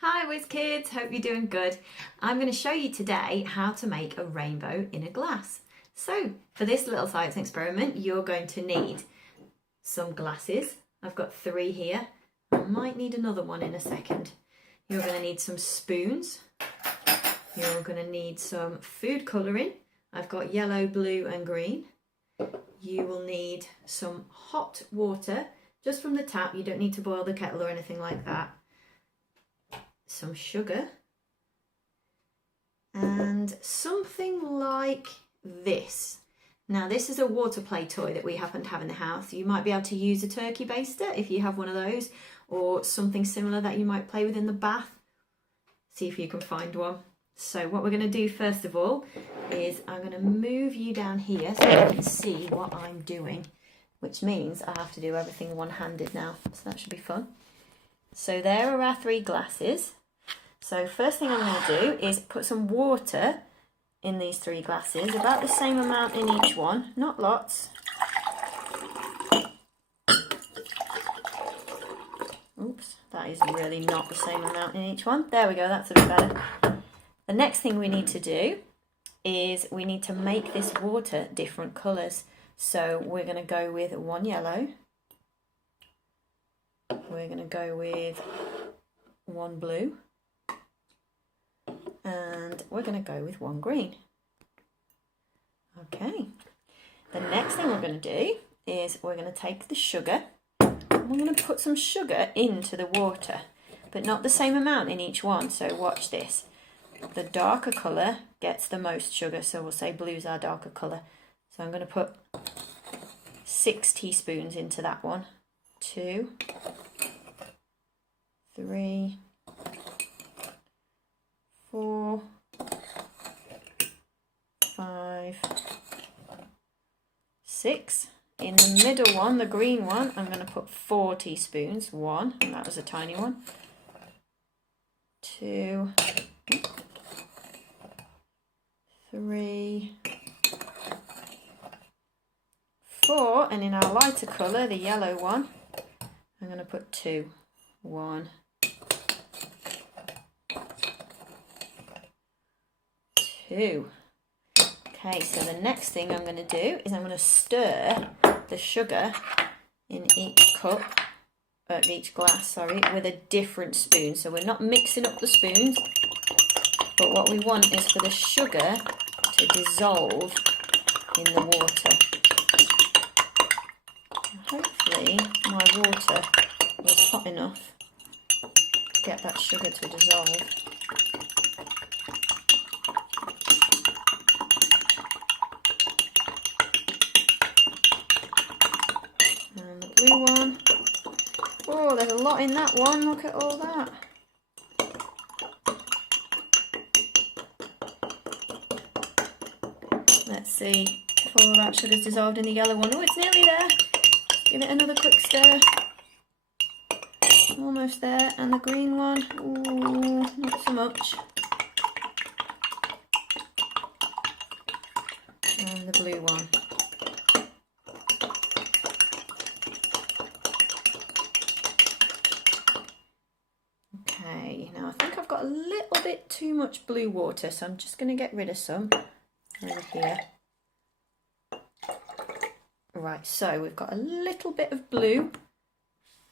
Hi Whiz Kids, hope you're doing good. I'm going to show you today how to make a rainbow in a glass. So for this little science experiment you're going to need some glasses. I've got 3 here. I might need another one in a second. You're going to need some spoons. You're going to need some food colouring. I've got yellow, blue and green. You will need some hot water just from the tap. You don't need to boil the kettle or anything like that. Some sugar and something like this. Now this is a water play toy that we happen to have in the house. You might be able to use a turkey baster if you have one of those, or something similar that you might play with in the bath. See if you can find one. So what we're going to do first of all is I'm going to move you down here so you can see what I'm doing, which means I have to do everything one-handed now, so that should be fun. So there are our 3 glasses. So first thing I'm going to do is put some water in these 3 glasses, about the same amount in each one, not lots. Oops, that is really not the same amount in each one. There we go, that's a bit better. The next thing we need to do is we need to make this water different colours. So we're going to go with 1 yellow. We're going to go with 1 blue. And we're going to go with 1 green. Okay. The next thing we're going to do is we're going to take the sugar. And we're going to put some sugar into the water, but not the same amount in each one. So watch this. The darker colour gets the most sugar. So we'll say blue's our darker colour. So I'm going to put 6 teaspoons into that one. 2, 3, 4, 5, 6. In the middle one, the green one, I'm going to put 4 teaspoons. 1, and that was a tiny one. 2, 3, 4, and in our lighter colour, the yellow one, I'm going to put 2. 1, 2. Okay, so the next thing I'm going to do is I'm going to stir the sugar in each cup, each glass, sorry, with a different spoon. So we're not mixing up the spoons, but what we want is for the sugar to dissolve in the water. Hopefully my water was hot enough to get that sugar to dissolve. And the blue one. Oh, there's a lot in that one. Look at all that. Let's see if all that sugar's dissolved in the yellow one. Oh, it's nearly there. Give it another quick stir. Almost there. And the green one, ooh, not so much. And the blue one. Okay, now I think I've got a little bit too much blue water, so I'm just going to get rid of some over here. Right, so we've got a little bit of blue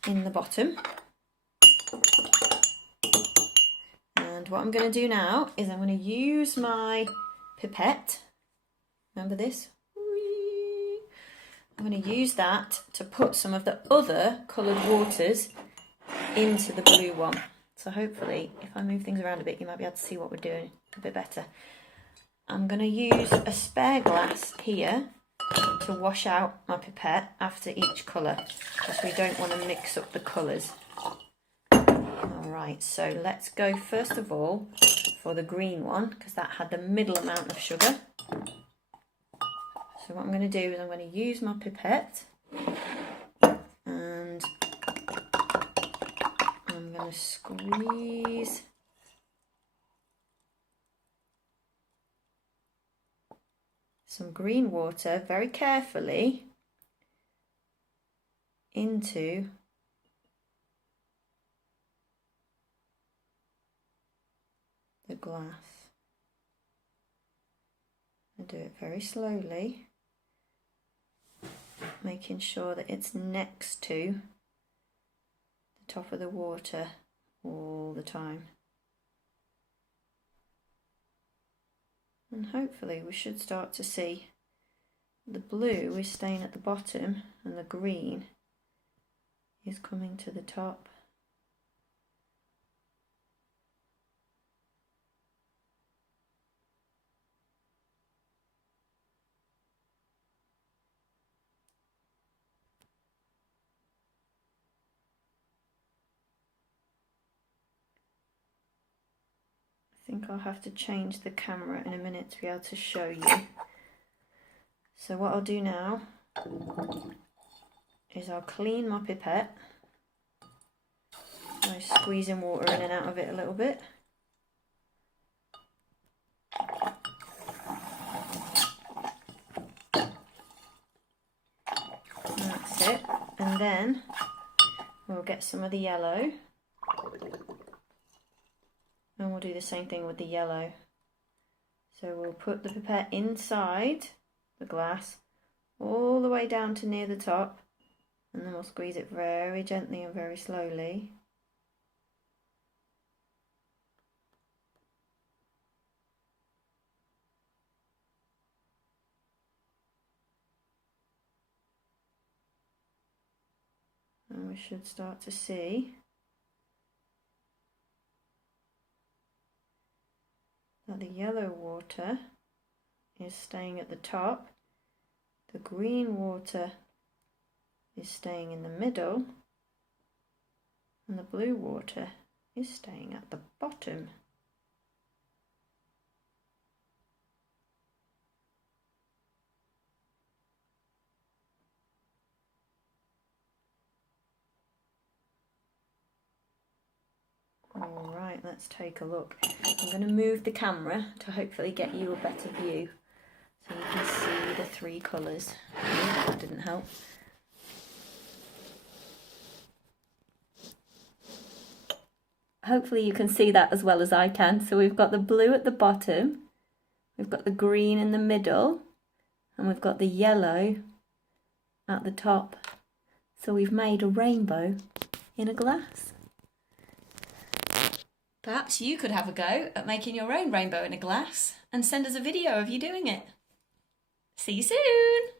in the bottom. And what I'm going to do now is I'm going to use my pipette. Remember this? I'm going to use that to put some of the other coloured waters into the blue one. So hopefully, if I move things around a bit, you might be able to see what we're doing a bit better. I'm going to use a spare glass here to wash out my pipette after each colour, because we don't want to mix up the colours. Alright, so let's go first of all for the green one, because that had the middle amount of sugar. So what I'm going to do is I'm going to use my pipette and I'm going to squeeze some green water very carefully into the glass. And do it very slowly, making sure that it's next to the top of the water all the time. And hopefully we should start to see the blue is staying at the bottom and the green is coming to the top. I think I'll have to change the camera in a minute to be able to show you. So what I'll do now is I'll clean my pipette by squeezing water in and out of it a little bit. That's it. And then we'll get some of the yellow. And we'll do the same thing with the yellow. So we'll put the pipette inside the glass all the way down to near the top, and then we'll squeeze it very gently and very slowly. And we should start to see that the yellow water is staying at the top, the green water is staying in the middle, and the blue water is staying at the bottom. Alright, let's take a look. I'm going to move the camera to hopefully get you a better view so you can see the three colours. Oh, that didn't help. Hopefully you can see that as well as I can. So we've got the blue at the bottom, we've got the green in the middle, and we've got the yellow at the top. So we've made a rainbow in a glass. Perhaps you could have a go at making your own rainbow in a glass and send us a video of you doing it. See you soon!